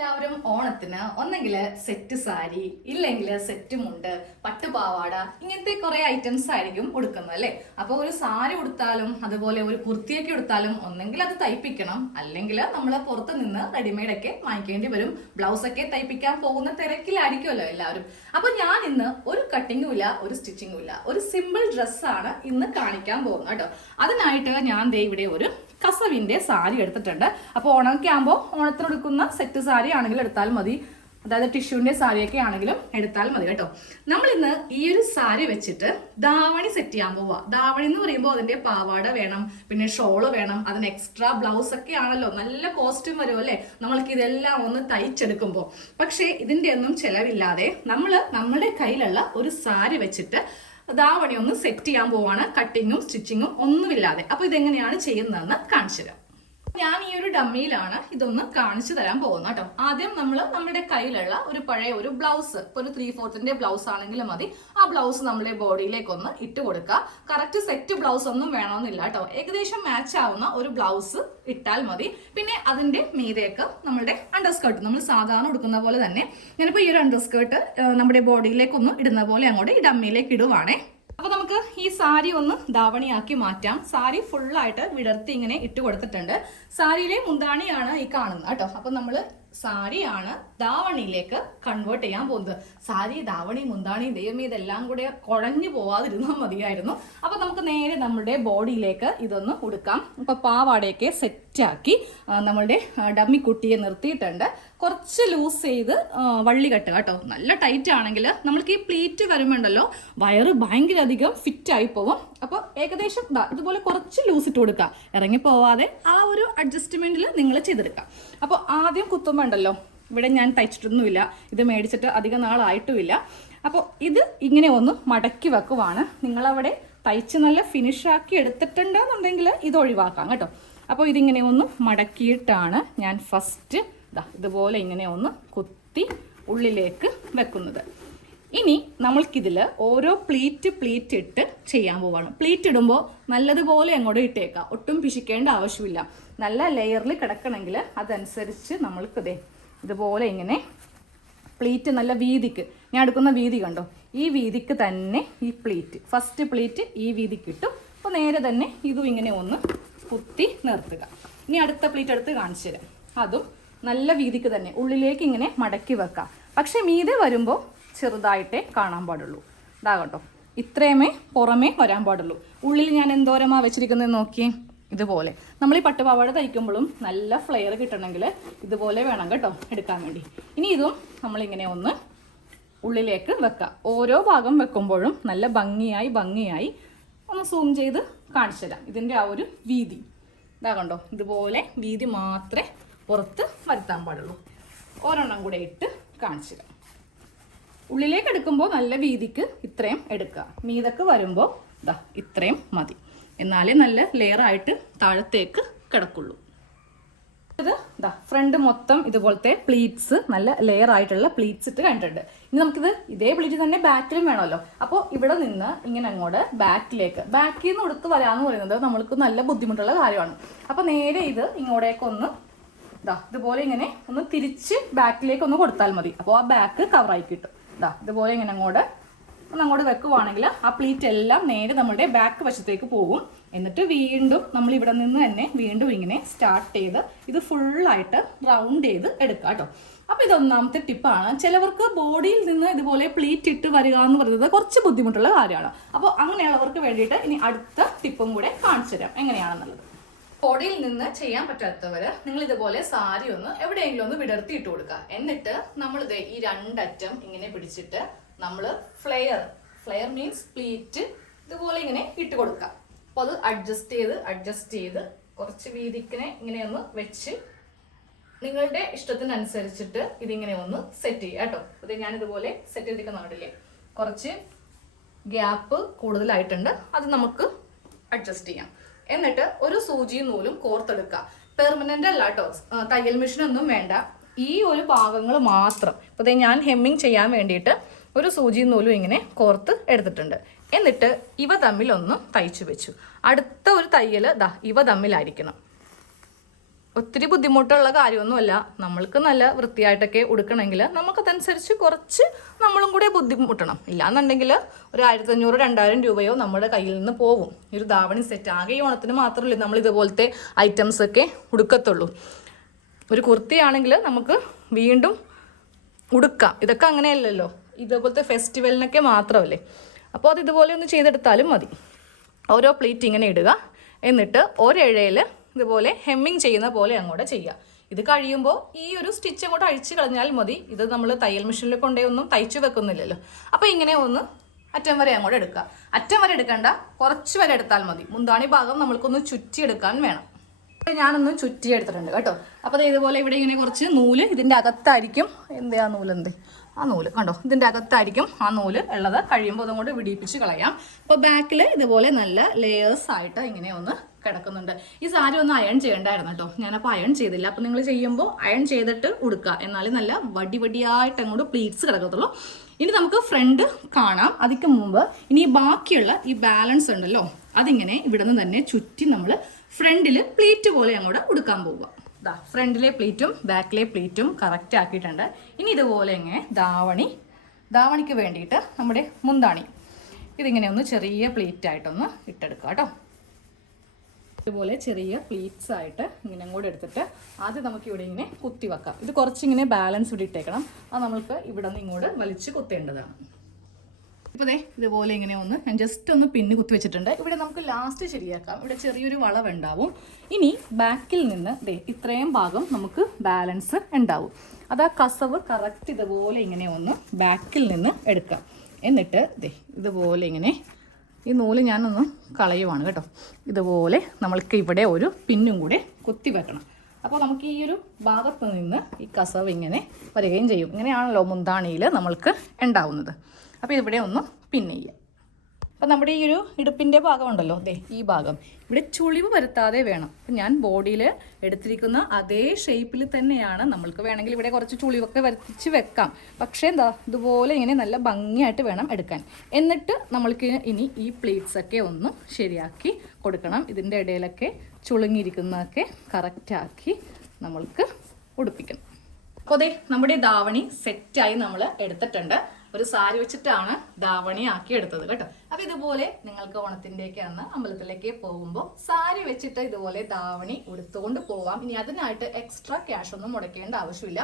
എല്ലാവരും ഓണത്തിന് ഒന്നെങ്കിൽ സെറ്റ് സാരി ഇല്ലെങ്കിൽ സെറ്റ് മുണ്ട് പട്ടുപാവാട ഇങ്ങനത്തെ കുറെ ഐറ്റംസ് ആയിരിക്കും ഉടുക്കുന്നത് അല്ലേ? അപ്പോൾ ഒരു സാരി ഉടുത്താലും അതുപോലെ ഒരു കുർത്തിയൊക്കെ ഉടുത്താലും ഒന്നെങ്കിൽ അത് തയ്പ്പിക്കണം. അല്ലെങ്കിൽ നമ്മൾ പുറത്ത് നിന്ന് റെഡിമെയ്ഡ് ഒക്കെ വാങ്ങിക്കേണ്ടി വരും. ബ്ലൗസ് ഒക്കെ തയ്പ്പിക്കാൻ പോകുന്ന തിരക്കിലായിരിക്കുമല്ലോ എല്ലാവരും. അപ്പോൾ ഞാൻ ഇന്ന് ഒരു കട്ടിങ്ങും ഇല്ല ഒരു സ്റ്റിച്ചിങ്ങും ഇല്ല. ഒരു സിമ്പിൾ ഡ്രസ്സാണ് ഇന്ന് കാണിക്കാൻ പോകുന്നത് കേട്ടോ. അതിനായിട്ട് ഞാൻ ദേ ഇവിടെ ഒരു കസവിന്റെ സാരി എടുത്തിട്ടുണ്ട്. അപ്പോൾ ഓണമൊക്കെ ആകുമ്പോൾ ഓണത്തിന് എടുക്കുന്ന സെറ്റ് സാരി ആണെങ്കിലും എടുത്താൽ മതി. അതായത് ടിഷ്യൂവിന്റെ സാരിയൊക്കെ ആണെങ്കിലും എടുത്താൽ മതി കേട്ടോ. നമ്മൾ ഇന്ന് ഈ ഒരു സാരി വെച്ചിട്ട് ദാവണി സെറ്റ് ചെയ്യാൻ പോവാ. ദാവണി എന്ന് പറയുമ്പോൾ അതിന്റെ പാവാട വേണം പിന്നെ ഷോൾ വേണം അതിന് എക്സ്ട്രാ ബ്ലൗസ് ഒക്കെ ആണല്ലോ. നല്ല കോസ്റ്റ്യൂം വരും അല്ലേ? നമ്മൾക്ക് ഇതെല്ലാം ഒന്ന് തയ്ച്ചെടുക്കുമ്പോൾ പക്ഷേ ഇതിന്റെ ഒന്നും ചെലവില്ലാതെ നമ്മൾ നമ്മുടെ കയ്യിലുള്ള ഒരു സാരി വെച്ചിട്ട് ദാവണി ഒന്ന് സെറ്റ് ചെയ്യാൻ പോവാണ് കട്ടിങ്ങും സ്റ്റിച്ചിങ്ങും ഒന്നുമില്ലാതെ. അപ്പൊ ഇതെങ്ങനെയാണ് ചെയ്യുന്നതെന്ന് കാണിച്ചു തരാം ഞാൻ ഈ ഒരു ഡമ്മിയിലാണ് ഇതൊന്ന് കാണിച്ചു തരാൻ പോകുന്നത് കേട്ടോ. ആദ്യം നമ്മൾ നമ്മുടെ കയ്യിലുള്ള ഒരു പഴയ ഒരു ബ്ലൗസ് ഇപ്പൊ ഒരു ത്രീ ഫോർത്തിന്റെ ബ്ലൗസ് ആണെങ്കിലും മതി. ആ ബ്ലൗസ് നമ്മുടെ ബോഡിയിലേക്ക് ഒന്ന് ഇട്ട് കൊടുക്കുക. കറക്റ്റ് സെറ്റ് ബ്ലൗസ് ഒന്നും വേണമെന്നില്ല കേട്ടോ. ഏകദേശം മാച്ച് ആവുന്ന ഒരു ബ്ലൗസ് ഇട്ടാൽ മതി. പിന്നെ അതിന്റെ മീതേക്ക് നമ്മുടെ അണ്ടർസ്കേർട്ട് നമ്മൾ സാധാരണ എടുക്കുന്ന പോലെ തന്നെ ഞാനിപ്പോ ഈ ഒരു അണ്ടർസ്കേർട്ട് നമ്മുടെ ബോഡിയിലേക്ക് ഒന്ന് ഇടുന്ന പോലെ അങ്ങോട്ട് ഈ ഡമ്മിയിലേക്ക് ഇടുവാണേ. അപ്പൊ നമുക്ക് ഈ സാരി ഒന്ന് ദാവണിയാക്കി മാറ്റാം. സാരി ഫുള്ളായിട്ട് വിടർത്തി ഇങ്ങനെ ഇട്ട് കൊടുത്തിട്ടുണ്ട്. സാരിയിലെ മുന്താണിയാണ് ഈ കാണുന്നത് കേട്ടോ. അപ്പൊ നമ്മൾ സാരിയാണ് ധാവണിയിലേക്ക് കൺവേർട്ട് ചെയ്യാൻ പോകുന്നത്. സാരി ധാവണി മുന്താണി ദൈവമേ ഇതെല്ലാം കൂടെ കുഴഞ്ഞു പോവാതിരുന്നാൽ മതിയായിരുന്നു. അപ്പൊ നമുക്ക് നേരെ നമ്മുടെ ബോഡിയിലേക്ക് ഇതൊന്ന് ഉടുക്കാം. അപ്പൊ പാവാടയൊക്കെ സെറ്റാക്കി നമ്മളുടെ ഡമ്മി കുട്ടിയെ നിർത്തിയിട്ടുണ്ട്. കുറച്ച് ലൂസ് ചെയ്ത് വള്ളി കെട്ടുക കേട്ടോ. നല്ല ടൈറ്റ് ആണെങ്കിൽ നമ്മൾക്ക് ഈ പ്ലീറ്റ് വരുമ്പോണ്ടല്ലോ വയറ് ഭയങ്കര അധികം ഫിറ്റ് ആയി പോകും അപ്പോൾ ഏകദേശം ഇതുപോലെ കുറച്ച് ലൂസ് ഇട്ട് കൊടുക്കുക ഇറങ്ങി പോവാതെ ആ ഒരു അഡ്ജസ്റ്റ്മെന്റിൽ നിങ്ങൾ ചെയ്തെടുക്കുക അപ്പോൾ ആദ്യം കുത്തുമ്പോൾ ഉണ്ടല്ലോ. ഇവിടെ ഞാൻ തയ്ച്ചിട്ടൊന്നുമില്ല. ഇത് മേടിച്ചിട്ട് അധികം നാളായിട്ടുമില്ല. അപ്പോൾ ഇത് ഇങ്ങനെ ഒന്ന് മടക്കി വെക്കുവാണ്. നിങ്ങളവിടെ തയ്ച്ച് നല്ല ഫിനിഷാക്കി എടുത്തിട്ടുണ്ടെന്നുണ്ടെങ്കിൽ ഇത് ഒഴിവാക്കാം കേട്ടോ. അപ്പോൾ ഇതിങ്ങനെ ഒന്ന് മടക്കിയിട്ടാണ് ഞാൻ ഫസ്റ്റ് ഇതാ ഇതുപോലെ ഇങ്ങനെ ഒന്ന് കുത്തി ഉള്ളിലേക്ക് വെക്കുന്നത്. ഇനി നമ്മൾക്കിതിൽ ഓരോ പ്ലീറ്റ് പ്ലീറ്റ് ഇട്ട് ചെയ്യാൻ പോവാണ്. പ്ലീറ്റ് ഇടുമ്പോൾ നല്ലതുപോലെ അങ്ങോട്ട് ഇട്ടേക്കാം. ഒട്ടും പിശിക്കേണ്ട ആവശ്യമില്ല. നല്ല ലെയറിൽ കിടക്കണമെങ്കിൽ അതനുസരിച്ച് നമ്മൾക്കിതേ ഇതുപോലെ ഇങ്ങനെ പ്ലീറ്റ് നല്ല വീതിക്ക്. ഞാൻ എടുക്കുന്ന വീതി കണ്ടോ? ഈ വീതിക്ക് തന്നെ ഈ പ്ലീറ്റ്. ഫസ്റ്റ് പ്ലീറ്റ് ഈ വീതിക്ക് ഇട്ടു. അപ്പോൾ നേരെ തന്നെ ഇതും ഇങ്ങനെ ഒന്ന് കുത്തി നിർത്തുക. ഇനി അടുത്ത പ്ലീറ്റ് എടുത്ത് കാണിച്ചു തരാം. അതും നല്ല വീതിക്ക് തന്നെ. ഉള്ളിലേക്ക് ഇങ്ങനെ മടക്കി വെക്കാം. പക്ഷേ മീതെ വരുമ്പോൾ ചെറുതായിട്ടേ കാണാൻ പാടുള്ളൂ. ഇതാ കേട്ടോ. ഇത്രയുമേ പുറമേ വരാൻ പാടുള്ളൂ. ഉള്ളിൽ ഞാൻ എന്തോരമാ വെച്ചിരിക്കുന്നത് നോക്കി ഇതുപോലെ. നമ്മൾ ഈ പട്ടുപാവാട തയ്ക്കുമ്പോഴും നല്ല ഫ്ലെയർ കിട്ടണമെങ്കിൽ ഇതുപോലെ വേണം കേട്ടോ എടുക്കാൻ വേണ്ടി. ഇനി ഇതും നമ്മളിങ്ങനെ ഒന്ന് ഉള്ളിലേക്ക് വെക്കാം. ഓരോ ഭാഗം വെക്കുമ്പോഴും നല്ല ഭംഗിയായി ഭംഗിയായി ഒന്ന് സൂം ചെയ്ത് കാണിച്ചു തരാം. ഇതിന്റെ ആ ഒരു വീതി. ഇതാ കണ്ടോ? ഇതുപോലെ വീതി മാത്രമേ പുറത്ത് വരുത്താൻ പാടുള്ളൂ. ഒരെണ്ണം കൂടെ ഇട്ട് കാണിച്ചു തരാം. ഉള്ളിലേക്ക് എടുക്കുമ്പോൾ നല്ല വീതിക്ക് ഇത്രയും എടുക്കുക. മീതക്ക് വരുമ്പോൾ ഇതാ ഇത്രയും മതി. എന്നാലേ നല്ല ലെയർ ആയിട്ട് താഴത്തേക്ക് കിടക്കുള്ളൂ. ഇത് ഇതാ ഫ്രണ്ട് മൊത്തം ഇതുപോലത്തെ പ്ലീറ്റ്സ് നല്ല ലെയർ ആയിട്ടുള്ള പ്ലീറ്റ്സ് ഇട്ട് കണ്ടിട്ടുണ്ട് ഇനി നമുക്കിത് ഇതേ പ്ലീറ്റ് തന്നെ ബാക്കിലും വേണമല്ലോ. അപ്പോൾ ഇവിടെ നിന്ന് ഇങ്ങനെ അങ്ങോട്ട് ബാക്കിലേക്ക് ബാക്കിൽ നിന്ന് ഉടുത്ത് വരാന്ന് പറയുന്നത് നമ്മൾക്ക് നല്ല ബുദ്ധിമുട്ടുള്ള കാര്യമാണ്. അപ്പോൾ നേരെ ഇത് ഇങ്ങോട്ടേക്കൊന്ന് ഇതാ ഇതുപോലെ ഇങ്ങനെ ഒന്ന് തിരിച്ച് ബാക്കിലേക്ക് ഒന്ന് കൊടുത്താൽ മതി. അപ്പോൾ ആ ബാക്ക് കവറായി കിട്ടും. ഇതാ ഇതുപോലെ ഇങ്ങനെ അങ്ങോട്ട് അങ്ങോട്ട് വെക്കുവാണെങ്കിൽ ആ പ്ലീറ്റ് എല്ലാം നേരെ നമ്മുടെ ബാക്ക് വശത്തേക്ക് പോകും. എന്നിട്ട് വീണ്ടും നമ്മൾ ഇവിടെ നിന്ന് തന്നെ വീണ്ടും ഇങ്ങനെ സ്റ്റാർട്ട് ചെയ്ത് ഇത് ഫുള്ളായിട്ട് റൗണ്ട് ചെയ്ത് എടുക്കുക കേട്ടോ. അപ്പോൾ ഇതൊന്നാമത്തെ ടിപ്പാണ് ചിലവർക്ക് ബോഡിയിൽ നിന്ന് ഇതുപോലെ പ്ലീറ്റ് ഇട്ട് വരിക എന്ന് പറയുന്നത് കുറച്ച് ബുദ്ധിമുട്ടുള്ള കാര്യമാണ്. അപ്പോൾ അങ്ങനെയുള്ളവർക്ക് വേണ്ടിയിട്ട് ഇനി അടുത്ത ടിപ്പും കൂടെ കാണിച്ചു തരാം. എങ്ങനെയാണെന്നുള്ളത്. ബോഡിയിൽ നിന്ന് ചെയ്യാൻ പറ്റാത്തവര് നിങ്ങൾ ഇതുപോലെ സാരി ഒന്ന് എവിടെയെങ്കിലും ഒന്ന് വിടർത്തി ഇട്ട് കൊടുക്കുക. എന്നിട്ട് നമ്മൾ ഇത് ഈ രണ്ടറ്റം ഇങ്ങനെ പിടിച്ചിട്ട് നമ്മൾ ഫ്ലെയർ ഫ്ലെയർ മീൻസ് പ്ലീറ്റ് ഇതുപോലെ ഇങ്ങനെ ഇട്ട് കൊടുക്കുക. അപ്പോൾ അത് അഡ്ജസ്റ്റ് ചെയ്ത് അഡ്ജസ്റ്റ് ചെയ്ത് കുറച്ച് വീതിക്കിനെ ഇങ്ങനെ ഒന്ന് വെച്ച് നിങ്ങളുടെ ഇഷ്ടത്തിനനുസരിച്ചിട്ട് ഇതിങ്ങനെ ഒന്ന് സെറ്റ് ചെയ്യുക കേട്ടോ. അത് ഞാൻ ഇതുപോലെ സെറ്റ് ചെയ്തിരിക്കുന്ന കണ്ടില്ലേ? കുറച്ച് ഗ്യാപ്പ് കൂടുതലായിട്ടുണ്ട്. അത് നമുക്ക് അഡ്ജസ്റ്റ് ചെയ്യാം. എന്നിട്ട് ഒരു സൂചിയും നൂലും കോർത്തെടുക്കുക. പെർമനന്റ് അല്ല കേട്ടോ തയ്യൽ മെഷീൻ ഒന്നും വേണ്ട. ഈ ഒരു ഭാഗങ്ങൾ മാത്രം. ഇപ്പൊ ഞാൻ ഹെമ്മിങ് ചെയ്യാൻ വേണ്ടിയിട്ട് ഒരു സൂചിയും നൂലും ഇങ്ങനെ കോർത്ത് എടുത്തിട്ടുണ്ട്. എന്നിട്ട് ഇവ തമ്മിൽ ഒന്ന് തയ്ച്ചു വെച്ചു. അടുത്ത ഒരു തയ്യൽ ദാ ഇവ തമ്മിലായിരിക്കണം. ഒത്തിരി ബുദ്ധിമുട്ടുള്ള കാര്യമൊന്നുമല്ല. നമ്മൾക്ക് നല്ല വൃത്തിയായിട്ടൊക്കെ ഉടുക്കണമെങ്കിൽ നമുക്കതനുസരിച്ച് കുറച്ച് നമ്മളും കൂടെ ബുദ്ധിമുട്ടണം. ഇല്ലാന്നുണ്ടെങ്കിൽ ഒരു ആയിരത്തി അഞ്ഞൂറ് രണ്ടായിരം രൂപയോ നമ്മുടെ കയ്യിൽ നിന്ന് പോവും. ഒരു ധാവണി സെറ്റ് ആകെ ഈ ഓണത്തിന് മാത്രമല്ലേ നമ്മൾ ഇതുപോലത്തെ ഐറ്റംസ് ഒക്കെ ഉടുക്കത്തുള്ളൂ. ഒരു കുർത്തിയാണെങ്കിൽ നമുക്ക് വീണ്ടും ഉടുക്കാം. ഇതൊക്കെ അങ്ങനെയല്ലല്ലോ. ഇതേപോലത്തെ ഫെസ്റ്റിവലിനൊക്കെ മാത്രമല്ലേ. അപ്പോൾ അത് ഇതുപോലെ ഒന്ന് ചെയ്തെടുത്താലും മതി. ഓരോ പ്ലേറ്റ് ഇങ്ങനെ ഇടുക. എന്നിട്ട് ഒരിഴയിൽ ഇതുപോലെ ഹെമ്മിങ് ചെയ്യുന്ന പോലെ അങ്ങോട്ട് ചെയ്യുക. ഇത് കഴിയുമ്പോൾ ഈ ഒരു സ്റ്റിച്ച് അങ്ങോട്ട് അഴിച്ചു കളഞ്ഞാൽ മതി. ഇത് നമ്മൾ തയ്യൽ മെഷീനിൽ കൊണ്ടേ ഒന്നും തയ്ച്ചു വെക്കുന്നില്ലല്ലോ. അപ്പോൾ ഇങ്ങനെ ഒന്ന് അറ്റം വരെ അങ്ങോട്ട് എടുക്കുക. അറ്റം വരെ എടുക്കണ്ട. കുറച്ച് വരെ എടുത്താൽ മതി. മുന്താണി ഭാഗം നമ്മൾക്കൊന്ന് ചുറ്റിയെടുക്കാൻ വേണം. ഞാനൊന്ന് ചുറ്റിയെടുത്തിട്ടുണ്ട് കേട്ടോ. അപ്പോൾ ഇതുപോലെ ഇവിടെ ഇങ്ങനെ കുറച്ച് നൂൽ ഇതിന്റെ അകത്തായിരിക്കും. എന്ത് നൂൽ എന്ത്? ആ നൂൽ. കണ്ടോ? ഇതിന്റെ അകത്തായിരിക്കും ആ നൂൽ ഉള്ളത്. കഴിയുമ്പോൾ അതുകൊണ്ട് വിടിയിപ്പിച്ച് കളയാം. അപ്പോൾ ബാക്കിൽ ഇതുപോലെ നല്ല ലെയേഴ്സ് ആയിട്ട് ഇങ്ങനെ ഒന്ന് കിടക്കുന്നുണ്ട്. ഈ സാരി ഒന്ന് അയൺ ചെയ്യണ്ടായിരുന്നു കേട്ടോ ഞാനപ്പോൾ അയൺ ചെയ്തില്ല. അപ്പോൾ നിങ്ങൾ ചെയ്യുമ്പോൾ അയൺ ചെയ്തിട്ട് ഉടുക്കുക. എന്നാലും നല്ല വടി വടിയായിട്ട് അങ്ങോട്ട് പ്ലീറ്റ്സ് കിടക്കത്തുള്ളൂ. ഇനി നമുക്ക് ഫ്രണ്ട് കാണാം. അതിക്ക് മുമ്പ് ഇനി ബാക്കിയുള്ള ഈ ബാലൻസ് ഉണ്ടല്ലോ അതിങ്ങനെ ഇവിടെ നിന്ന് തന്നെ ചുറ്റി നമ്മൾ ഫ്രണ്ടിൽ പ്ലീറ്റ് പോലെ അങ്ങോട്ട് ഉടുക്കാൻ പോവുക. ദാ ഫ്രണ്ടിലെ പ്ലീറ്റും ബാക്കിലെ പ്ലീറ്റും കറക്റ്റ് ആക്കിയിട്ടുണ്ട്. ഇനി ഇതുപോലെ ഇങ്ങനെ ദാവണി ദാവണിക്ക് വേണ്ടിയിട്ട് നമ്മുടെ മുന്താണി. ഇതിങ്ങനെ ഒന്ന് ചെറിയ പ്ലീറ്റ് ആയിട്ടൊന്ന് ഇട്ടെടുക്കുക കേട്ടോ ഇതുപോലെ ചെറിയ പ്ലീറ്റ്സ് ആയിട്ട് ഇങ്ങനെ കൂടെ എടുത്തിട്ട് ആദ്യം നമുക്ക് ഇവിടെ ഇങ്ങനെ കുത്തി വെക്കാം. ഇത് കുറച്ചിങ്ങനെ ബാലൻസ് ഇവിടെ ഇട്ടേക്കണം. അത് നമുക്ക് ഇവിടെ നിന്ന് ഇങ്ങോട്ട് വലിച്ച് കുത്തേണ്ടതാണ്. ഇപ്പോൾ ദേ ഇതുപോലെ ഇങ്ങനെ ഒന്ന് ഞാൻ ജസ്റ്റ് ഒന്ന് പിന്നി കുത്തി വെച്ചിട്ടുണ്ട്. ഇവിടെ നമുക്ക് ലാസ്റ്റ് ശരിയാക്കാം. ഇവിടെ ചെറിയൊരു വളവ് ഉണ്ടാവും. ഇനി ബാക്കിൽ നിന്ന് ദേ ഇത്രയും ഭാഗം നമുക്ക് ബാലൻസ് ഉണ്ടാവും. അത് ആ കസവ് കറക്റ്റ് ഇതുപോലെ ഇങ്ങനെ ഒന്ന് ബാക്കിൽ നിന്ന് എടുക്കാം. എന്നിട്ട് ദേ ഇതുപോലെ ഇങ്ങനെ ഈ നൂൽ ഞാനൊന്ന് കളയുവാണ് കേട്ടോ. ഇതുപോലെ നമ്മൾക്ക് ഇവിടെ ഒരു പിന്നും കൂടെ കുത്തി വെക്കണം. അപ്പോൾ നമുക്ക് ഈ ഒരു ഭാഗത്ത് നിന്ന് ഈ കസവ് ഇങ്ങനെ വരികയും ചെയ്യും. ഇങ്ങനെയാണല്ലോ മുന്താണിയിൽ നമ്മൾക്ക് ഉണ്ടാവുന്നത്. അപ്പോൾ ഇവിടെ ഒന്ന് പിൻ അപ്പോൾ നമ്മുടെ ഈ ഒരു ഇടുപ്പിന്റെ ഭാഗമുണ്ടല്ലോ അതെ ഈ ഭാഗം. ഇവിടെ ചുളിവ് വരുത്താതെ വേണം. അപ്പം ഞാൻ ബോഡിയിൽ എടുത്തിരിക്കുന്ന അതേ ഷേപ്പിൽ തന്നെയാണ് നമ്മൾക്ക് വേണമെങ്കിൽ ഇവിടെ കുറച്ച് ചുളിവൊക്കെ വരുത്തിച്ച് വെക്കാം. പക്ഷേ എന്താ ഇതുപോലെ ഇങ്ങനെ നല്ല ഭംഗിയായിട്ട് വേണം എടുക്കാൻ. എന്നിട്ട് നമ്മൾക്ക് ഇനി ഈ പ്ലേറ്റ്സൊക്കെ ഒന്ന് ശരിയാക്കി കൊടുക്കണം. ഇതിന്റെ ഇടയിലൊക്കെ ചുളുങ്ങിയിരിക്കുന്നതൊക്കെ കറക്റ്റാക്കി നമ്മൾക്ക് ഉടുപ്പിക്കണം. അപ്പോൾ അതെ നമ്മുടെ ധാവണി സെറ്റായി നമ്മൾ എടുത്തിട്ടുണ്ട്. ഒരു സാരി വെച്ചിട്ടാണ് ദാവണി ആക്കി എടുത്തത് കേട്ടോ. അപ്പൊ ഇതുപോലെ നിങ്ങൾക്ക് ഓണത്തിന്റെയൊക്കെ അന്ന് അമ്പലത്തിലേക്ക് പോകുമ്പോൾ സാരി വെച്ചിട്ട് ഇതുപോലെ ദാവണി ഉടുത്തുകൊണ്ട് പോവാം. ഇനി അതിനായിട്ട് എക്സ്ട്രാ ക്യാഷ് ഒന്നും മുടക്കേണ്ട ആവശ്യമില്ല.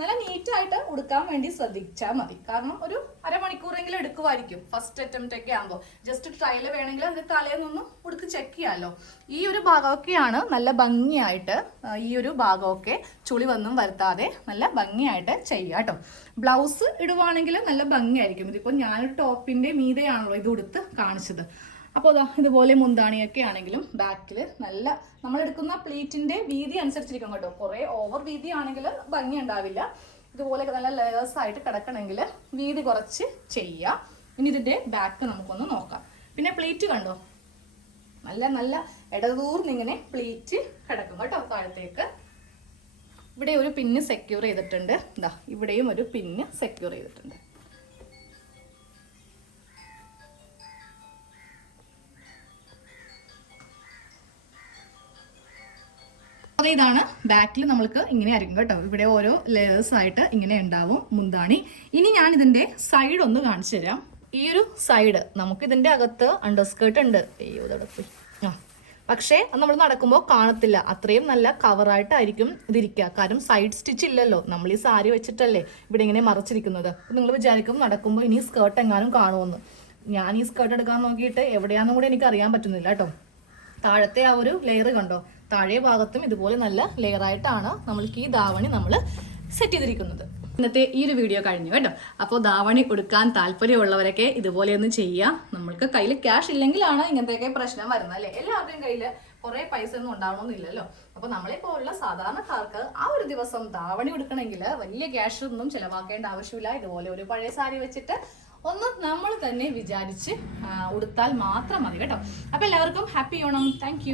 നല്ല നീറ്റായിട്ട് ഉടുക്കാൻ വേണ്ടി ശ്രദ്ധിച്ചാൽ മതി. കാരണം ഒരു അരമണിക്കൂറെങ്കിലും എടുക്കുമായിരിക്കും ഫസ്റ്റ് അറ്റംപ്റ്റ് ഒക്കെ ആകുമ്പോൾ ജസ്റ്റ് ട്രയൽ വേണമെങ്കിൽ അതിന്റെ നിന്നും ഉടുത്ത് ചെക്ക് ചെയ്യാമല്ലോ ഈ ഒരു ഭാഗമൊക്കെയാണ് നല്ല ഭംഗിയായിട്ട് ഈ ഒരു ഭാഗമൊക്കെ ചുളി വന്നും വരുത്താതെ നല്ല ഭംഗിയായിട്ട് ചെയ്യുക കേട്ടോ ബ്ലൗസ് ഇടുവാണെങ്കിൽ നല്ല ഭംഗിയായിരിക്കും. ഇതിപ്പോൾ ഞാനൊരു ടോപ്പിന്റെ മീതെയാണല്ലോ ഇത് ഉടുത്ത് കാണിച്ചത്. അപ്പോൾ അതാ ഇതുപോലെ മുന്താണിയൊക്കെ ആണെങ്കിലും ബാക്കിൽ നല്ല നമ്മളെടുക്കുന്ന പ്ലീറ്റിന്റെ വീതി അനുസരിച്ചിരിക്കും കേട്ടോ. കുറേ ഓവർ വീതി ആണെങ്കിൽ ഭംഗി ഉണ്ടാവില്ല ഇതുപോലെ നല്ല ലേയേഴ്സ് ആയിട്ട് കിടക്കണമെങ്കിൽ വീതി കുറച്ച് ചെയ്യാം. ഇനി ഇതിന്റെ ബാക്ക് നമുക്കൊന്ന് നോക്കാം. പിന്നെ പ്ലേറ്റ് കണ്ടോ? നല്ല നല്ല ഇടതൂർന്നിങ്ങനെ പ്ലീറ്റ് കിടക്കും കേട്ടോ താഴത്തേക്ക്. ഇവിടെ ഒരു പിന്ന് സെക്യൂർ ചെയ്തിട്ടുണ്ട്. ഇതാ ഇവിടെയും ഒരു പിന്ന് സെക്യൂർ ചെയ്തിട്ടുണ്ട്. അപ്പൊ ഇതാണ് ബാക്കിൽ നമ്മൾക്ക് ഇങ്ങനെ ആയിരിക്കും കേട്ടോ. ഇവിടെ ഓരോ ലെയേഴ്സ് ആയിട്ട് ഇങ്ങനെ ഉണ്ടാവും മുന്താണി. ഇനി ഞാൻ ഇതിന്റെ സൈഡ് ഒന്ന് കാണിച്ചു തരാം. ഈ ഒരു സൈഡ് നമുക്ക് ഇതിന്റെ അകത്ത് അണ്ടർസ്കേർട്ട് ഉണ്ട്. അയ്യോ ഇതവിടെ ആ പക്ഷേ നമ്മൾ നടക്കുമ്പോൾ കാണത്തില്ല. അത്രയും നല്ല കവറായിട്ടായിരിക്കും ഇതിരിക്കുക. കാരണം സൈഡ് സ്റ്റിച്ച് ഇല്ലല്ലോ. നമ്മൾ ഈ സാരി വെച്ചിട്ടല്ലേ ഇവിടെ ഇങ്ങനെ മറച്ചിരിക്കുന്നത്. നിങ്ങൾ വിചാരിക്കും നടക്കുമ്പോൾ ഇനി സ്കേർട്ട് എങ്ങാനും കാണുമെന്ന്. ഞാൻ ഈ സ്കേർട്ട് എടുക്കാൻ നോക്കിയിട്ട് എവിടെയാണെന്നും കൂടി എനിക്ക് അറിയാൻ പറ്റുന്നില്ല കേട്ടോ. താഴത്തെ ആ ഒരു ലെയർ കണ്ടോ? താഴെ ഭാഗത്തും ഇതുപോലെ നല്ല ലെയർ ആയിട്ടാണ് നമ്മൾക്ക് ഈ ധാവണി നമ്മൾ സെറ്റ് ചെയ്തിരിക്കുന്നത്. ഇന്നത്തെ ഈ ഒരു വീഡിയോ കഴിഞ്ഞു കേട്ടോ. അപ്പോൾ ധാവണി കൊടുക്കാൻ താല്പര്യമുള്ളവരൊക്കെ ഇതുപോലെ ഒന്ന് ചെയ്യുക. നമ്മൾക്ക് കയ്യിൽ ക്യാഷ് ഇല്ലെങ്കിലാണ് ഇങ്ങനത്തെയൊക്കെ പ്രശ്നം വരുന്നത് അല്ലേ? എല്ലാവരുടെയും കയ്യിൽ കുറേ പൈസ ഒന്നും ഉണ്ടാവണമെന്നില്ലല്ലോ അപ്പോൾ നമ്മളെ പോലുള്ള സാധാരണക്കാർക്ക് ആ ഒരു ദിവസം ധാവണി കൊടുക്കണമെങ്കിൽ വലിയ ക്യാഷ് ഒന്നും ചിലവാക്കേണ്ട ആവശ്യമില്ല. ഇതുപോലെ ഒരു പഴയ സാരി വെച്ചിട്ട് ഒന്ന് നമ്മൾ തന്നെ വിചാരിച്ച് ഉടുത്താൽ മാത്രം മതി കേട്ടോ. അപ്പോൾ എല്ലാവർക്കും ഹാപ്പി ഓണം. താങ്ക്